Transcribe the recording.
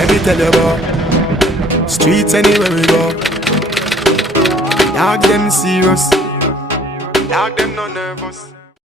Let me tell you about streets anywhere we go. Dog them serious, dog them not nervous.